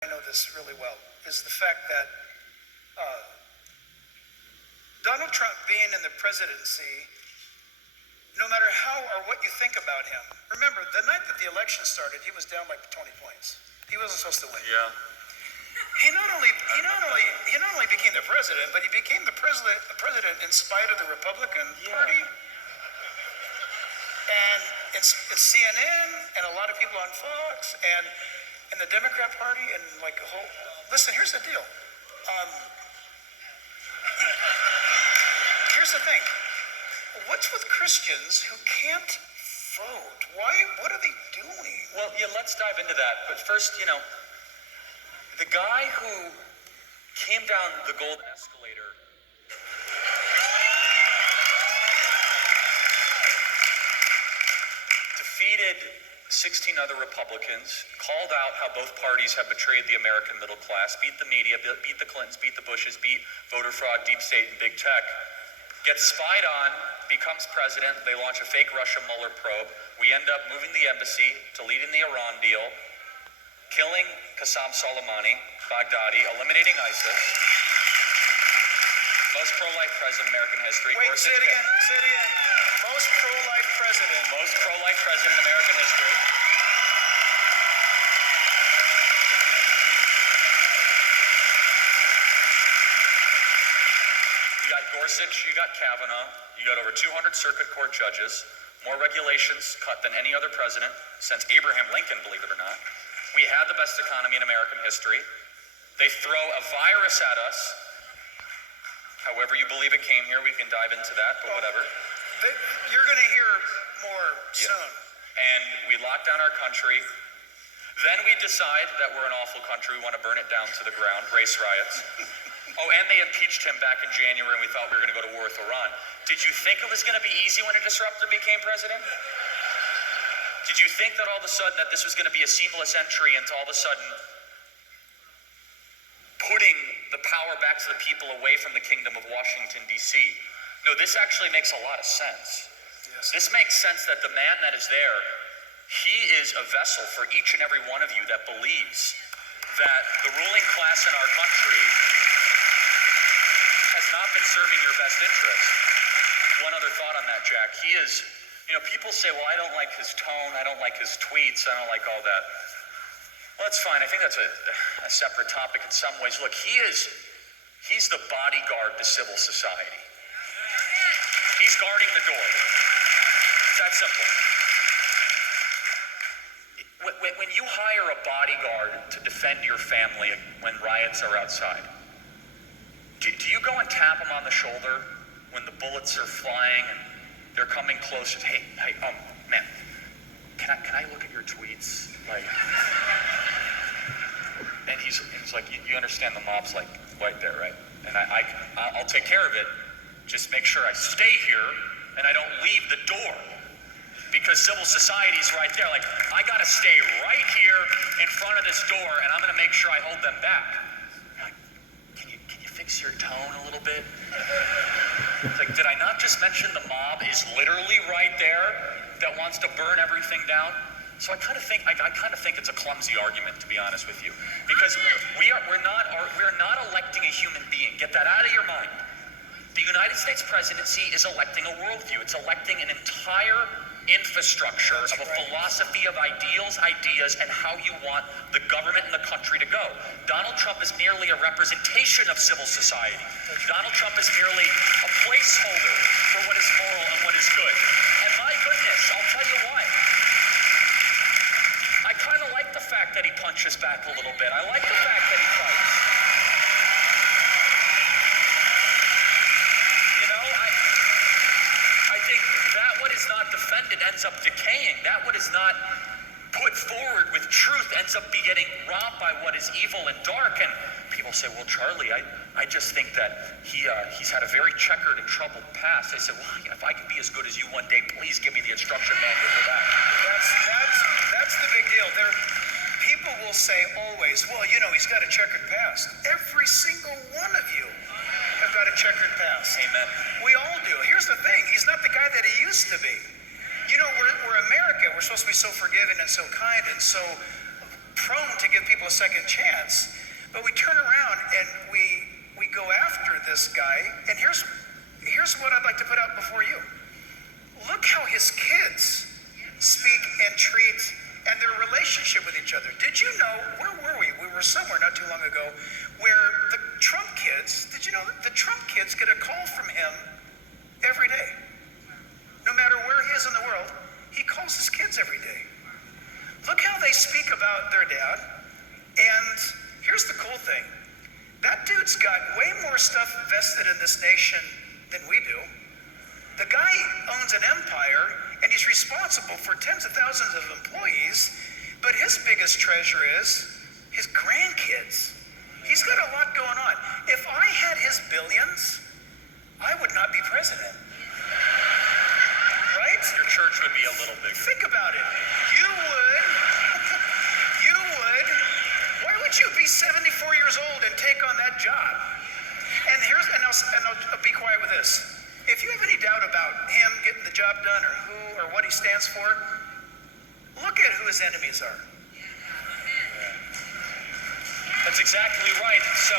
I know this really well, is the fact that Donald Trump being in the presidency, no matter how or what you think about him, remember, the night that the election started, he was down like 20 points. He wasn't supposed to win. Yeah. He not only became the president, but he became the president in spite of the Republican Party. And it's CNN and a lot of people on Fox and the Democrat Party and like a whole. Listen, here's the deal. Here's the thing. What's with Christians who can't vote? Why? What are they doing? Well, yeah, let's dive into that. But first, the guy who came down the golden escalator defeated 16 other Republicans, called out how both parties have betrayed the American middle class, beat the media, beat the Clintons, beat the Bushes, beat voter fraud, deep state, and big tech, gets spied on, becomes president, they launch a fake Russia Mueller probe, we end up moving the embassy, deleting the Iran deal, killing Qasem Soleimani, Baghdadi, eliminating ISIS, most pro-life president in American history. Wait, say it again. Most pro-life president. Most pro-life president in American history. You got Gorsuch, you got Kavanaugh, you got over 200 circuit court judges, more regulations cut than any other president since Abraham Lincoln, believe it or not. We had the best economy in American history. They throw a virus at us. However you believe it came here, we can dive into that, but whatever. You're going to hear more soon. And we lock down our country. Then we decide that we're an awful country. We want to burn it down to the ground, race riots. And they impeached him back in January, and we thought we were going to go to war with Iran. Did you think it was going to be easy when a disruptor became president? Did you think that all of a sudden that this was going to be a seamless entry into all of a sudden putting the power back to the people away from the kingdom of Washington, D.C.? No, this actually makes a lot of sense. Yes. This makes sense that the man that is there, he is a vessel for each and every one of you that believes that the ruling class in our country has not been serving your best interest. One other thought on that, Jack. He is, people say, well, I don't like his tone, I don't like his tweets, I don't like all that. Well, that's fine. I think that's a separate topic in some ways. Look, he's the bodyguard to civil society. He's guarding the door. It's that simple. When you hire a bodyguard to defend your family when riots are outside, do you go and tap him on the shoulder when the bullets are flying and they're coming closer? Hey, man, can I look at your tweets? And he's like, you understand the mob's like right there, right? And I'll take care of it. Just make sure I stay here and I don't leave the door because civil society's right there. Like, I gotta stay right here in front of this door and I'm gonna make sure I hold them back. Like, can you fix your tone a little bit? It's like, did I not just mention the mob is literally right there that wants to burn everything down? So I kind of think it's a clumsy argument, to be honest with you, because we're not electing a human being. Get that out of your mind. The United States presidency is electing a worldview. It's electing an entire infrastructure of a philosophy of ideals, ideas, and how you want the government and the country to go. Donald Trump is merely a representation of civil society. Donald Trump is merely a placeholder for what is moral and what is good. And my goodness, I'll tell you what. I kind of like the fact that he punches back a little bit. I like the fact that he fights. What is not defended ends up decaying. That what is not put forward with truth ends up be getting robbed by what is evil and dark. And people say, well, Charlie, I just think that he's had a very checkered and troubled past. I said, well, if I can be as good as you one day, please give me the instruction manual for that. That's the big deal. People will say always, well, he's got a checkered past. Every single one of you have got a checkered past. Amen. We all do. Here's the thing. He's not the guy that he used to be. We're America. We're supposed to be so forgiving and so kind and so prone to give people a second chance, but we turn around and we go after this guy. And here's what I'd like to put out before you. Look how his kids speak and treat and their relationship with each other. Did you know, where were we? We were somewhere not too long ago where the Trump kids, did you know that the Trump kids get a call from him every day? No matter where he is in the world, he calls his kids every day. Look how they speak about their dad. And here's the cool thing. That dude's got way more stuff vested in this nation than we do. The guy owns an empire, and he's responsible for tens of thousands of employees, but his biggest treasure is his grandkids. He's got a lot going on. If I had his billions, I would not be president. Right? Your church would be a little bigger. Think about it. You would. Why would you be 74 years old and take on that job? And I'll be quiet with this. If you have any doubt about him getting the job done or who or what he stands for, look at who his enemies are. That's exactly right. So